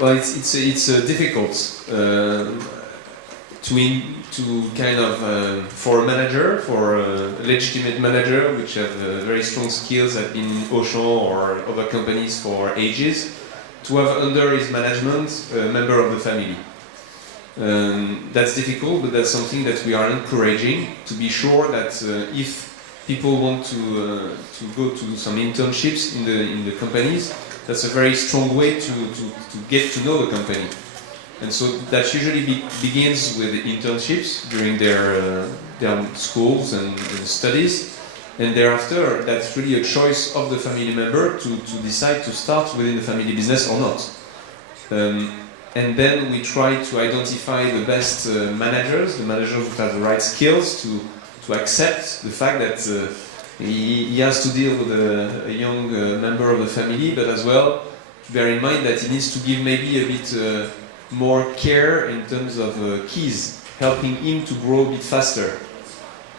Well, it's difficult to kind of for a manager, for a legitimate manager, which have very strong skills, have been in Auchan or other companies for ages, to have under his management a member of the family. That's difficult, but that's something that we are encouraging, to be sure that if people want to go to some internships in the companies, that's a very strong way to get to know the company. And so that usually begins with internships during their schools and studies, and thereafter that's really a choice of the family member to decide to start within the family business or not. And then we try to identify the best managers, the managers who have the right skills to accept the fact that he has to deal with a young member of the family, but as well bear in mind that he needs to give maybe a bit more care in terms of keys, helping him to grow a bit faster.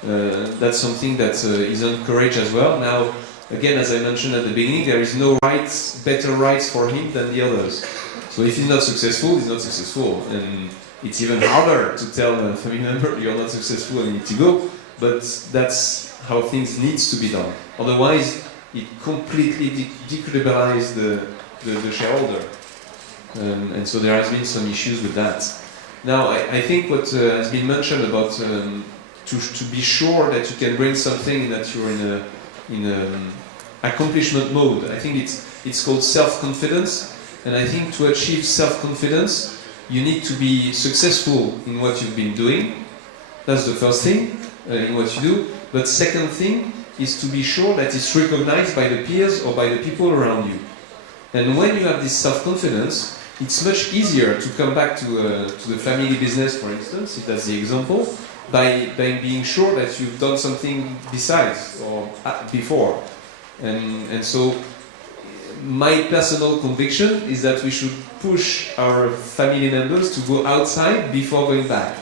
That's something that is encouraged as well. Now, again, as I mentioned at the beginning, there is no better rights for him than the others. So if he's not successful, he's not successful. And it's even harder to tell a family member you're not successful and you need to go. But that's how things needs to be done. Otherwise, it completely decriminalizes the shareholder. And so there has been some issues with that. Now, I think what has been mentioned about to be sure that you can bring something that you're in a accomplishment mode. I think it's called self-confidence. And I think to achieve self-confidence, you need to be successful in what you've been doing. That's the first thing, in what you do. But second thing is to be sure that it's recognized by the peers or by the people around you. And when you have this self-confidence, it's much easier to come back to the family business, for instance, if that's the example, by being sure that you've done something besides or before. And so my personal conviction is that we should push our family members to go outside before going back.